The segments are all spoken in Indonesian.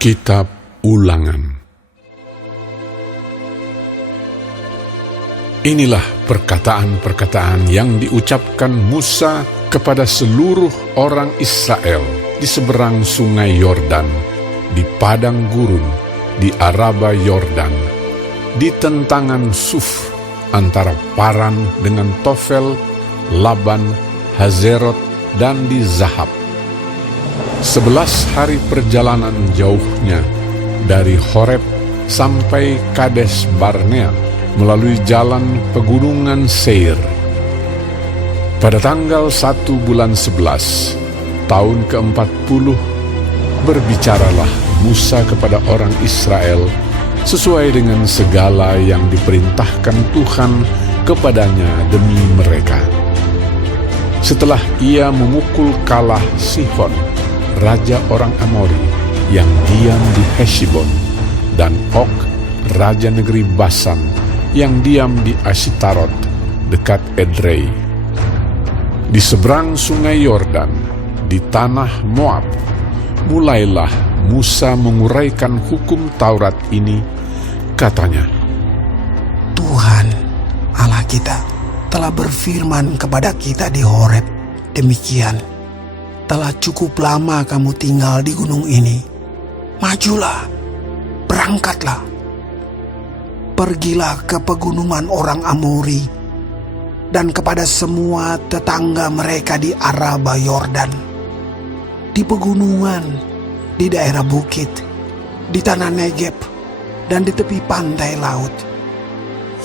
Kitab Ulangan. Inilah perkataan-perkataan yang diucapkan Musa kepada seluruh orang Israel di seberang sungai Yordan, di padang gurun, di Araba Yordan, di tentangan Suf, antara Paran dengan Tofel, Laban, Hazerot, dan di Zahab. 11 hari perjalanan jauhnya dari Horeb sampai Kades Barnea melalui jalan pegunungan Seir. Pada tanggal 1 bulan 11, tahun ke-40, berbicaralah Musa kepada orang Israel sesuai dengan segala yang diperintahkan Tuhan kepadanya demi mereka. Setelah ia memukul kalah Sihon, raja orang Amori yang diam di Heshbon, dan Og, raja negeri Basan yang diam di Ashitarot dekat Edrei. Di seberang sungai Yordan, di tanah Moab, mulailah Musa menguraikan hukum Taurat ini. Katanya, Tuhan Allah kita telah berfirman kepada kita di Horeb demikian, telah cukup lama kamu tinggal di gunung ini. Majulah, berangkatlah. Pergilah ke pegunungan orang Amori dan kepada semua tetangga mereka di Araba Yordan, di pegunungan, di daerah bukit, di tanah Negeb, dan di tepi pantai laut,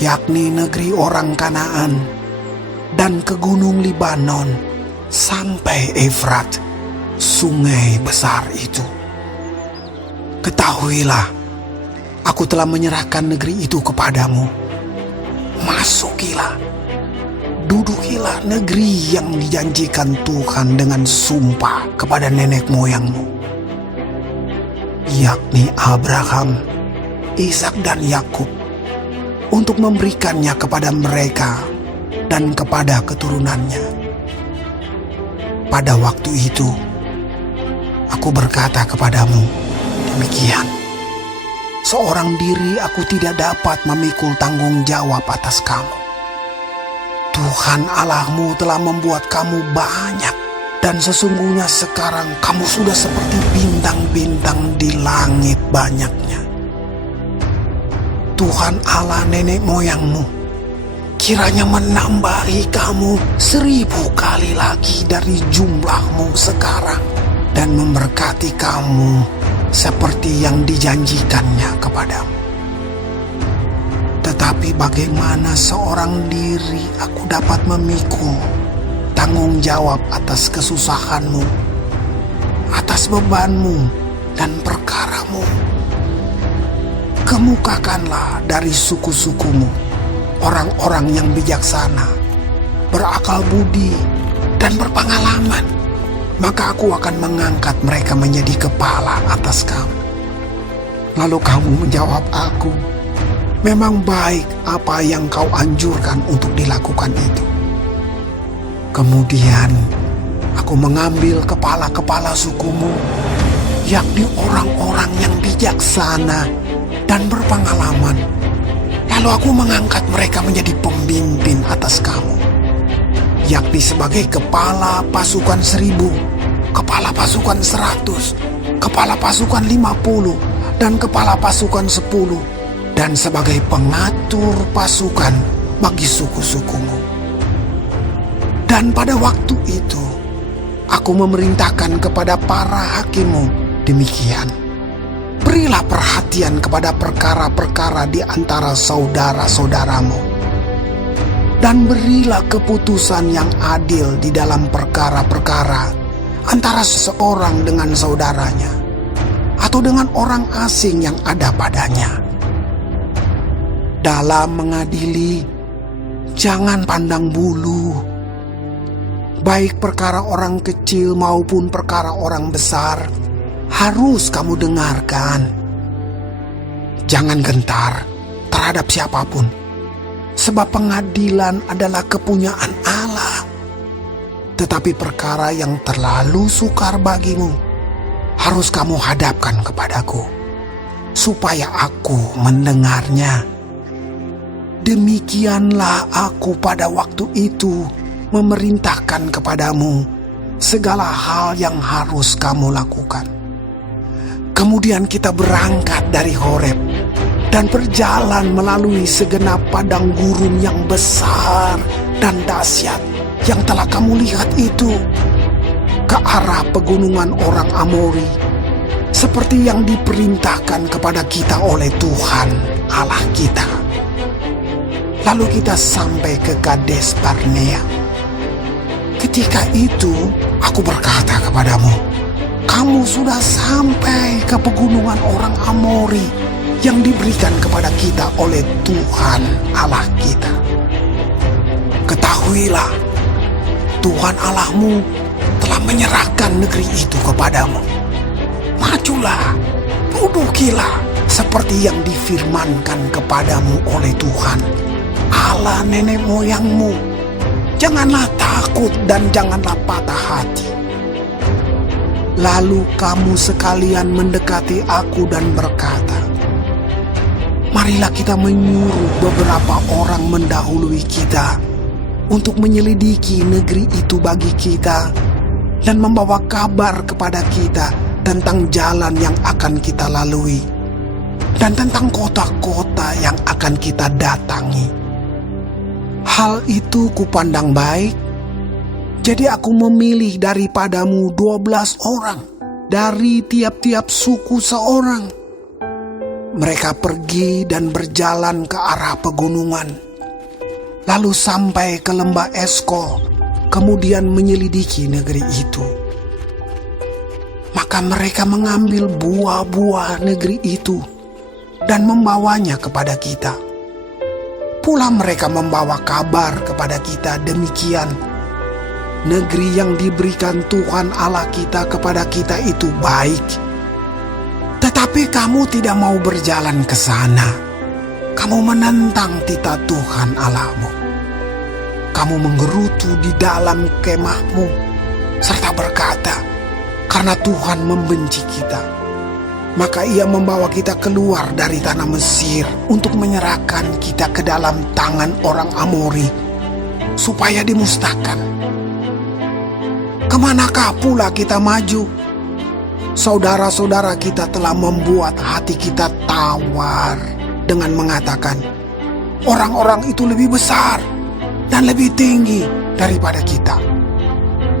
yakni negeri orang Kanaan, dan ke gunung Libanon, sampai Efrat, sungai besar itu. Ketahuilah, aku telah menyerahkan negeri itu kepadamu. Masukilah, dudukilah negeri yang dijanjikan Tuhan dengan sumpah kepada nenek moyangmu, yakni Abraham, Ishak dan Yakub, untuk memberikannya kepada mereka dan kepada keturunannya. Pada waktu itu, aku berkata kepadamu, demikian, seorang diri aku tidak dapat memikul tanggung jawab atas kamu. Tuhan Allahmu telah membuat kamu banyak, dan sesungguhnya sekarang kamu sudah seperti bintang-bintang di langit banyaknya. Tuhan Allah nenek moyangmu kiranya menambahi kamu 1000 kali lagi dari jumlahmu sekarang, dan memberkati kamu seperti yang dijanjikannya kepadamu. Tetapi bagaimana seorang diri aku dapat memikul tanggung jawab atas kesusahanmu, atas bebanmu dan perkaramu? Kemukakanlah dari suku-sukumu orang-orang yang bijaksana, berakal budi, dan berpengalaman, maka aku akan mengangkat mereka menjadi kepala atas kamu. Lalu kamu menjawab aku, memang baik apa yang kau anjurkan untuk dilakukan itu. Kemudian aku mengambil kepala-kepala sukumu, yakni orang-orang yang bijaksana dan berpengalaman. Lalu aku mengangkat mereka menjadi pemimpin atas kamu, yakni sebagai kepala pasukan 1000, kepala pasukan 100, kepala pasukan 50, dan kepala pasukan 10, dan sebagai pengatur pasukan bagi suku-sukumu. Dan pada waktu itu, aku memerintahkan kepada para hakimmu demikian, berilah perhatian kepada perkara-perkara di antara saudara-saudaramu, dan berilah keputusan yang adil di dalam perkara-perkara antara seseorang dengan saudaranya, atau dengan orang asing yang ada padanya. Dalam mengadili, jangan pandang bulu, baik perkara orang kecil maupun perkara orang besar, harus kamu dengarkan. Jangan gentar terhadap siapapun, sebab pengadilan adalah kepunyaan Allah. Tetapi perkara yang terlalu sukar bagimu harus kamu hadapkan kepadaku, supaya aku mendengarnya. Demikianlah aku pada waktu itu memerintahkan kepadamu segala hal yang harus kamu lakukan. Kemudian kita berangkat dari Horeb dan berjalan melalui segenap padang gurun yang besar dan dahsyat yang telah kamu lihat itu, ke arah pegunungan orang Amori, seperti yang diperintahkan kepada kita oleh Tuhan Allah kita. Lalu kita sampai ke Kades Barnea. Ketika itu aku berkata kepadamu, kamu sudah sampai ke pegunungan orang Amori yang diberikan kepada kita oleh Tuhan Allah kita. Ketahuilah, Tuhan Allahmu telah menyerahkan negeri itu kepadamu. Majulah, dudukilah seperti yang difirmankan kepadamu oleh Tuhan Allah nenek moyangmu. Janganlah takut dan janganlah patah hati. Lalu kamu sekalian mendekati aku dan berkata, marilah kita menyuruh beberapa orang mendahului kita untuk menyelidiki negeri itu bagi kita dan membawa kabar kepada kita tentang jalan yang akan kita lalui dan tentang kota-kota yang akan kita datangi. Hal itu kupandang baik, jadi aku memilih daripadamu 12 orang dari tiap-tiap suku seorang. Mereka pergi dan berjalan ke arah pegunungan, lalu sampai ke lembah Eskol, kemudian menyelidiki negeri itu. Maka mereka mengambil buah-buah negeri itu dan membawanya kepada kita. Pula mereka membawa kabar kepada kita demikian, negeri yang diberikan Tuhan Allah kita kepada kita itu baik. Tetapi kamu tidak mau berjalan ke sana. Kamu menentang titah Tuhan Allahmu. Kamu menggerutu di dalam kemahmu serta berkata, karena Tuhan membenci kita, maka ia membawa kita keluar dari tanah Mesir untuk menyerahkan kita ke dalam tangan orang Amori, supaya dimusnahkan. Kemanakah pula kita maju? Saudara-saudara kita telah membuat hati kita tawar dengan mengatakan, orang-orang itu lebih besar dan lebih tinggi daripada kita.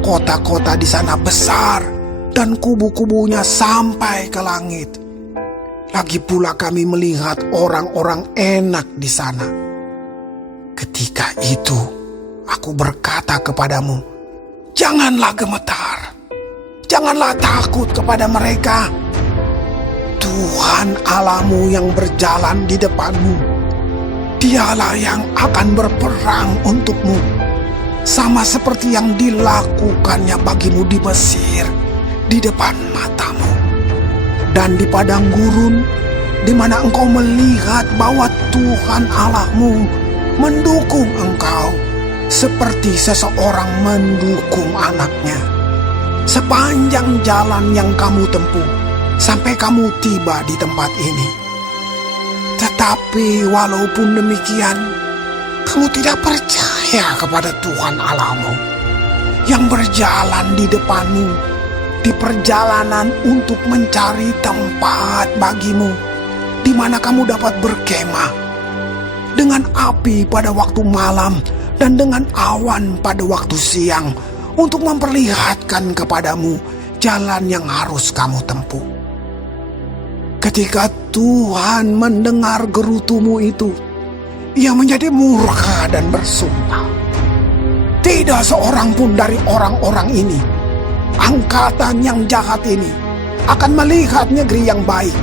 Kota-kota di sana besar dan kubu-kubunya sampai ke langit. Lagi pula kami melihat orang-orang enak di sana. Ketika itu aku berkata kepadamu, janganlah gemetar, janganlah takut kepada mereka. Tuhan Allahmu yang berjalan di depanmu, dialah yang akan berperang untukmu, sama seperti yang dilakukannya bagimu di Mesir, di depan matamu. Dan di padang gurun, di mana engkau melihat bahwa Tuhan Allahmu mendukung engkau, seperti seseorang mendukung anaknya, sepanjang jalan yang kamu tempuh, sampai kamu tiba di tempat ini. Tetapi walaupun demikian, kamu tidak percaya kepada Tuhan Allahmu, yang berjalan di depanmu, di perjalanan untuk mencari tempat bagimu, di mana kamu dapat berkemah, dengan api pada waktu malam dan dengan awan pada waktu siang, untuk memperlihatkan kepadamu jalan yang harus kamu tempuh. Ketika Tuhan mendengar gerutumu itu, ia menjadi murka dan bersumpah. Tidak seorang pun dari orang-orang ini, angkatan yang jahat ini, akan melihat negeri yang baik,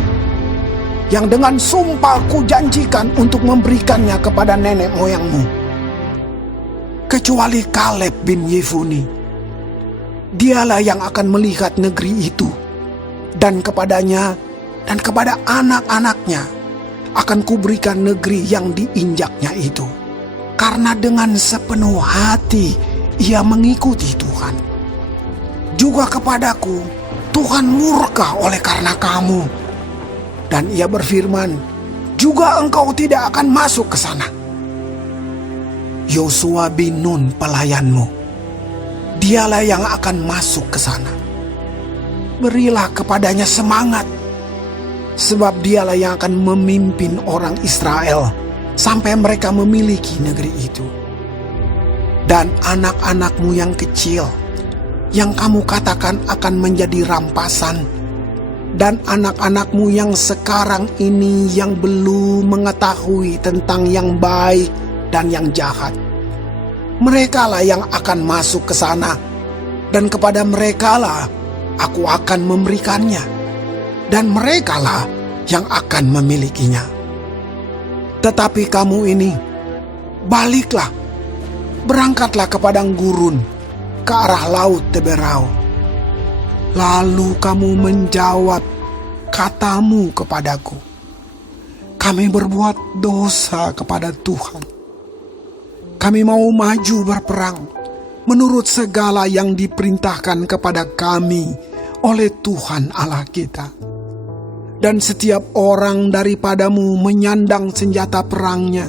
yang dengan sumpah kujanjikan untuk memberikannya kepada nenek moyangmu, kecuali Kaleb bin Yefune. Dialah yang akan melihat negeri itu, dan kepadanya dan kepada anak-anaknya akan kuberikan negeri yang diinjaknya itu, karena dengan sepenuh hati ia mengikuti Tuhan. Juga kepadaku Tuhan murka oleh karena kamu. Dan ia berfirman, juga engkau tidak akan masuk ke sana. Yosua bin Nun pelayanmu, dialah yang akan masuk ke sana. Berilah kepadanya semangat, sebab dialah yang akan memimpin orang Israel sampai mereka memiliki negeri itu. Dan anak-anakmu yang kecil, yang kamu katakan akan menjadi rampasan, dan anak-anakmu yang sekarang ini yang belum mengetahui tentang yang baik dan yang jahat, merekalah yang akan masuk ke sana, dan kepada merekalah aku akan memberikannya, dan merekalah yang akan memilikinya. Tetapi kamu ini, baliklah, berangkatlah ke padang gurun, ke arah laut Teberau. Lalu kamu menjawab katamu kepadaku, kami berbuat dosa kepada Tuhan. Kami mau maju berperang menurut segala yang diperintahkan kepada kami oleh Tuhan Allah kita. Dan setiap orang daripadamu menyandang senjata perangnya,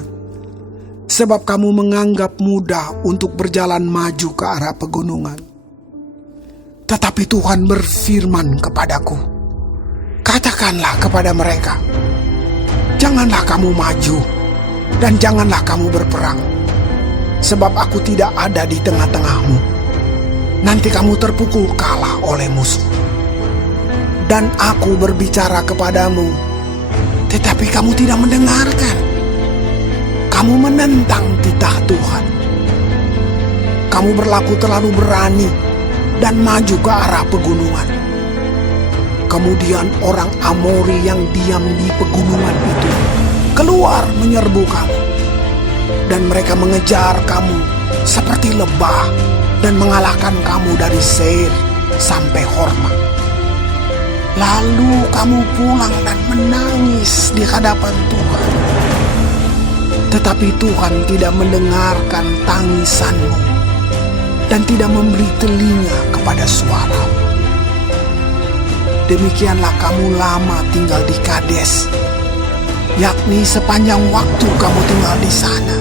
sebab kamu menganggap mudah untuk berjalan maju ke arah pegunungan. Tetapi Tuhan berfirman kepadaku, katakanlah kepada mereka, janganlah kamu maju dan janganlah kamu berperang, sebab aku tidak ada di tengah-tengahmu. Nanti kamu terpukul kalah oleh musuh. Dan aku berbicara kepadamu, tetapi kamu tidak mendengarkan. Kamu menentang titah Tuhan. Kamu berlaku terlalu berani dan maju ke arah pegunungan. Kemudian orang Amori yang diam di pegunungan itu keluar menyerbu kamu, dan mereka mengejar kamu seperti lebah dan mengalahkan kamu dari Seir sampai Horma. Lalu kamu pulang dan menangis di hadapan Tuhan. Tetapi Tuhan tidak mendengarkan tangisanmu dan tidak memberi telinga kepada suara. Demikianlah kamu lama tinggal di Kades, yakni sepanjang waktu kamu tinggal di sana.